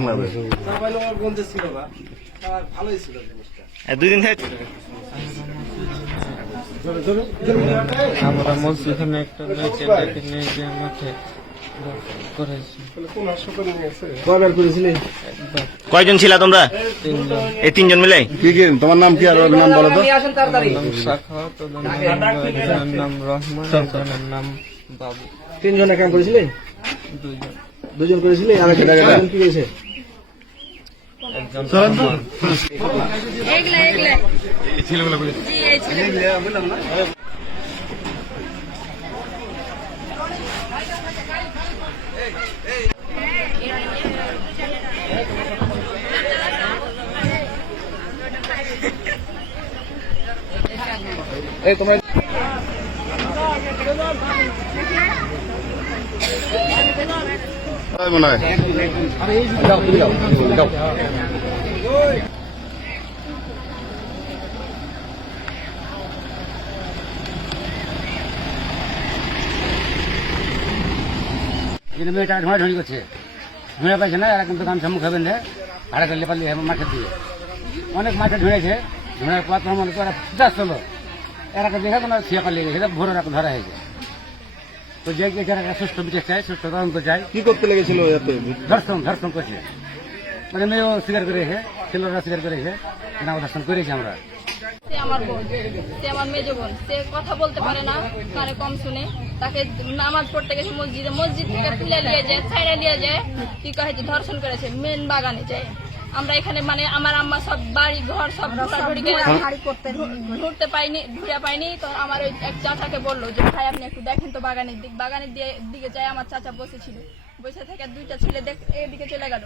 বাংলাদেশ। সবাই আমার মসজিদে একটা মেয়েকে ডেকে নিয়ে গিয়ে আমাকে কয়জন ছিলা তোমরা? এই তিনজন মিলে? কি কি তোমার নাম কি আর নাম বলো তো? নাম রহমান নাম বাবু। তিনজনে কাম করেছিলি দুজন করেছিলি আর একটা একজন কি করেছে? এই ছেলে এই তোমরা মনে হয়। মেয়েটা ঢোঁড়াঢুঁড়ি করছে। ঢুঁড়ে পাইছে না এরা কিন্তু গান সম্মুখ হবেন রে ভাড়া করলে পারলে মাঠের দিয়ে অনেক মাঠে ঢুঁড়েছে ঢুঁড়ার পর তোমার মনে করে পঞ্চাশ ষোলো এরাকে দেখে কোনো ছিয়া পালিয়ে গেছে ভোরের এখন ধরা হয়েছে। তো যে যে যারা সুস্থ বিচার চাই সুস্থ তদন্ত কি করতে লেগেছিল ধর্ষণ ধর্ষণ করছে। মানে মেয়েও স্বীকার করেছে ছেলেরা স্বীকার করেছে না ধর্ষণ করেছি আমরা। সে আমার বোন সে আমার মেজ বোন সে কথা বলতে পারে না কানে কম শুনে। তাকে নামাজ পড়তে গেছে মসজিদে মসজিদ থেকে তুলে নিয়ে যায় ছাইড়া নিয়ে যায়। কি কহে ধর্ষণ করেছে মেন বাগানে যায়। আমরা এখানে মানে আমার আম্মা সব বাড়ি ঘর সব ঘোরাঘুরি করতে পাইনি ঢুকে পাইনি। তো আমার ওই এক চাচাকে বলল যে ভাই আপনি একটু দেখেন তো বাগানের দিক বাগানের দিকে যায় আমার চাচা বসেছিল। বসে থেকে দুইটা ছেলে দেখ এদিকে চলে গেল।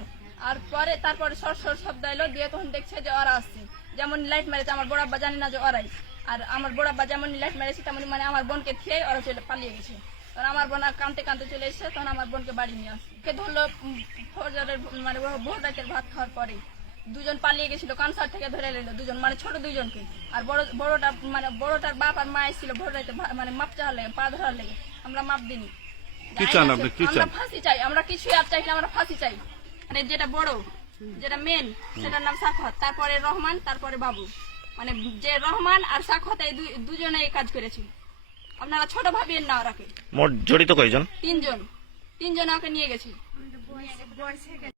আর পরে তারপরে সর সর শব্দ এলো দিয়ে তখন দেখছে যে ওরা আসছে। যেমন লাইট মেরেছে আমার বড় আব্বা জানি না যে ওরাই। আর আমার বড় আব্বা যেমন লাইট মেরেছে তেমন মানে আমার বোনকে খেয়ে ওরা চলে পালিয়ে গেছে। তখন আমার বোন কানতে কানতে চলে এসেছে তখন আমার বোনকে বাড়ি নিয়ে আসছে। কে ধরলো উম, মানে ভোর রাতের ভাত খাওয়ার পরে দুজন পালিয়ে গেছিল কানসার থেকে ধরে নিল দুজন মানে ছোট দুজনকে। আর বড় বড়টা মানে বড়টার বাপ আর মা এসেছিল ভোর রাতে মানে মাপ চাওয়ার লেগে পা ধরার লেগে। আমরা মাপ দিনি কি চান আপনি? কি আমরা ফাঁসি চাই আমরা কিছুই আর চাই না আমরা ফাঁসি চাই। মানে যেটা বড় যেটা মেন সেটার নাম সাক্ষত তারপরে রহমান তারপরে বাবু। মানে যে রহমান আর সাক্ষত এই দুজনে এই কাজ করেছে। আপনারা ছোট ভাবিয়েন না ওরাকে মোট জড়িত কয়জন? তিনজন। তিনজন আমাকে নিয়ে গেছে।